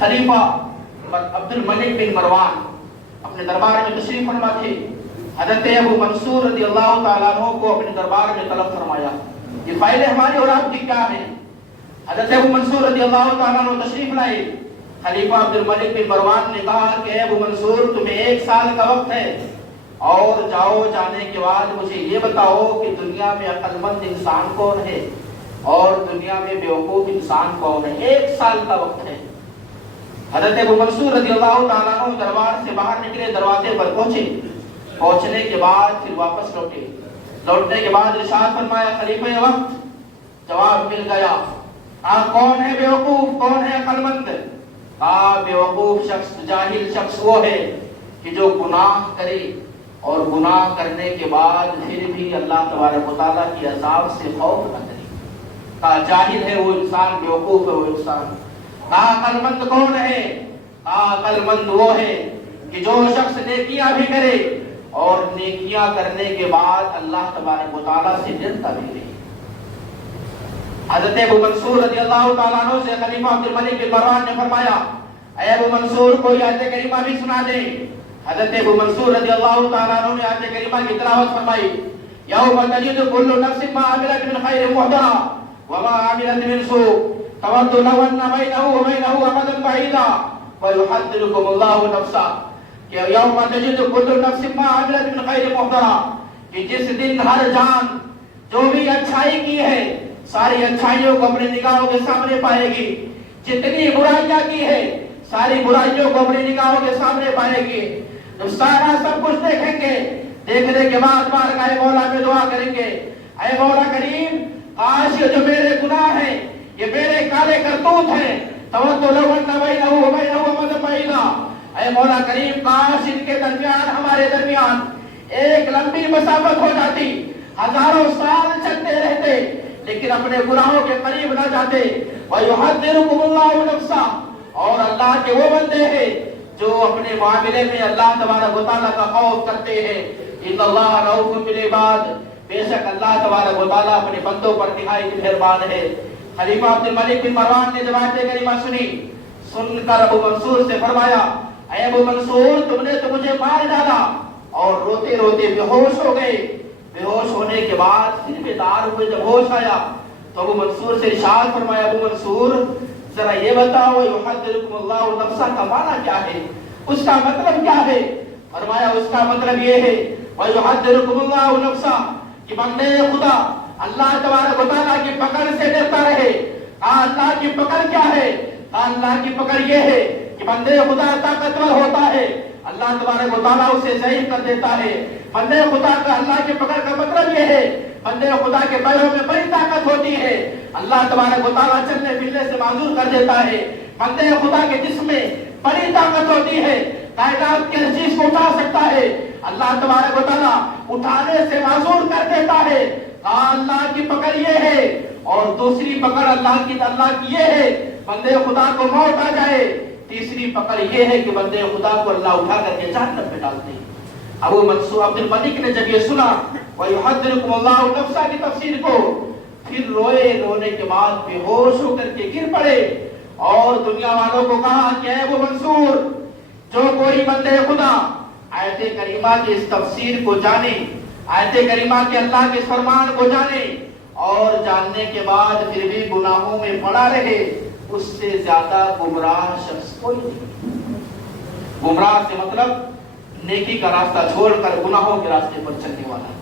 خلیفہ عبد الملک بن مروان اپنے دربار میں تشریف فرما تھے. حضرت ابو منصور رضی اللہ تعالیٰ عنہ کو اپنے دربار میں طلب فرمایا. یہ فائدے ہماری اور آپ کی کیا ہیں؟ حضرت ابو منصور رضی اللہ تعالیٰ عنہ تشریف لائے. خلیفہ عبد الملک بن مروان نے کہا کہ ابو منصور تمہیں 1 سال کا وقت ہے اور جاؤ، جانے کے بعد مجھے یہ بتاؤ کہ دنیا میں عقل مند انسان کون ہے اور دنیا میں بیوقوف انسان کون ہے. 1 سال کا وقت ہے. حضرت ابو منصور رضی اللہ تعالیٰ عنہ دربار سے باہر نکلے، دروازے پر پہنچے. پہنچنے کے بعد پھر واپس لوٹے. لوٹنے کے بعد ارشاد فرمایا خلیفہ وقت جواب مل گیا. کون ہے بیوقوف، کون ہے عقل مند؟ بیوقوف شخص، جاہل شخص وہ ہے کہ جو گناہ کرے اور گناہ کرنے کے بعد پھر بھی اللہ تبارک و تعالیٰ کی عذاب سے خوف نہ کرے. جاہل ہے وہ انسان، بیوقوف ہے وہ انسان. عقل مند کون ہے؟ عقل مند وہ ہے کہ جو شخص نیکیاں بھی کرے اور نیکیاں کرنے کے بعد اللہ تبارک و تعالیٰ سے ڈرتا بھی رہے. حضرت ابو منصور رضی اللہ تعالیٰ عنہ سے خلیفہ عبد الملک بن مروان نے فرمایا اے ابو منصور کوئی آیت کریمہ بھی سنا دے. حضرت ابو منصور رضی اللہ تعالیٰ عنہ نے آیت کریمہ کی تلاوت فرمائی. یوم تجد کل نفس ما عملت من خیر محضرا وما عملت من سوء تود لو ان بینہ وبینہ امدا بعیدا ویحذرکم اللہ نفسا. کہ یوم تجد کل نفس ما عملت من خیر محضرا، کہ جس دن ہر جان جو بھی اچھائی کی ہے ساری اچھائیوں کو اپنے نگاہوں کے سامنے پائے گی. جتنی برائیاں کی ہے ساری برائیوں کو اپنی نگاہوں کے سامنے پائے گی. جب سارا سب کچھ دیکھیں گے، دیکھنے کے بعد بارگاہ مولا میں دعا کریں گے اے مولا کریم کاش یہ جو میرے گناہ ہیں، یہ میرے کالے کرتوت ہیں، توجہ لو ان بینہ وبینہ امدا بعیدا، اے مولا کریم کاش ان کے درمیان ہمارے درمیان ایک لمبی مسافت ہو جاتی، ہزاروں سال چلتے رہتے لیکن اپنے گناہوں کے قریب نہ جاتے. وَيُحَذِّرُكُمُ اللَّهُ نَفْسَهُ، اور اللہ کے وہ بندے ہیں جو اپنے معاملے میں اللہ تبارک و تعالیٰ کا خوف کرتے ہیں. ان اللہ رؤوف بالعباد، بے شک اللہ تبارک و تعالیٰ اپنے بندوں پر نہایت مہربان ہے. خلیفہ عبد الملک بن مروان نے جب آیت کریمہ سنی، سن کر ابو منصور سے فرمایا اے ابو منصور تم نے تو مجھے مار ڈالا، اور روتے روتے بے ہوش ہو گئے. بے ہوش ہونے کے بعد پھر بیدار ہوئے. جب ہوش آیا تو ابو منصور سے ارشاد فرمایا ابو منصور ذرا یہ بتاؤ یحذرکم اللہ نفسا کا معنی کیا ہے، اس کا مطلب کیا ہے؟ فرمایا اس کا مطلب یہ ہے وَيُحَذِّرُكُمُ اللَّهُ نَفْسَهُ، کہ بندے خدا اللہ تبارک و تعالیٰ کی پکڑ سے ڈرتا رہے. اللہ کی پکڑ کیا ہے؟ اللہ کی پکڑ یہ ہے کہ بندے خدا طاقتور ہوتا ہے، اللہ تبارک و تعالیٰ اسے ضعیف کر دیتا ہے. بندے خدا کا اللہ کی پکڑ کا مطلب یہ ہے بندے خدا کے پیروں میں بڑی طاقت ہوتی ہے، اللہ تبارک و تعالیٰ چلنے پھرنے سے معذور کر دیتا ہے. بندے خدا کے جسم میں بڑی طاقت ہوتی ہے، کائنات کی چیز کو اٹھا سکتا ہے، اللہ تبارک و تعالیٰ اٹھانے سے معذور کر دیتا ہے. اللہ کی پکڑ یہ ہے، اور دوسری پکڑ اللہ کی یہ ہے بندے خدا کو موت آ جائے. تیسری پکڑ یہ ہے کہ بندے خدا کو اللہ اٹھا کر کے جہنم میں ڈالتے ہیں. ابو منصور عبد الملک نے جب یہ سنا وَيُحَذِّرُكُمُ اللَّهُ نَفْسَهُ کی تفسیر کو، پھر روئے. رونے کے بعد بے ہوش ہو کر کے گر پڑے اور دنیا والوں کو کہا کہ اے ابو منصور جو کوئی بندے خدا آیت کریمہ کی اس تفسیر کو جانے، آیت کریمہ کے اللہ کے فرمان کو جانے اور جاننے کے بعد پھر بھی گناہوں میں پڑا رہے، اس سے زیادہ گمراہ شخص کوئی نہیں. گمراہ سے مطلب نیکی کا راستہ چھوڑ کر گناہوں کے راستے پر چلنے والا.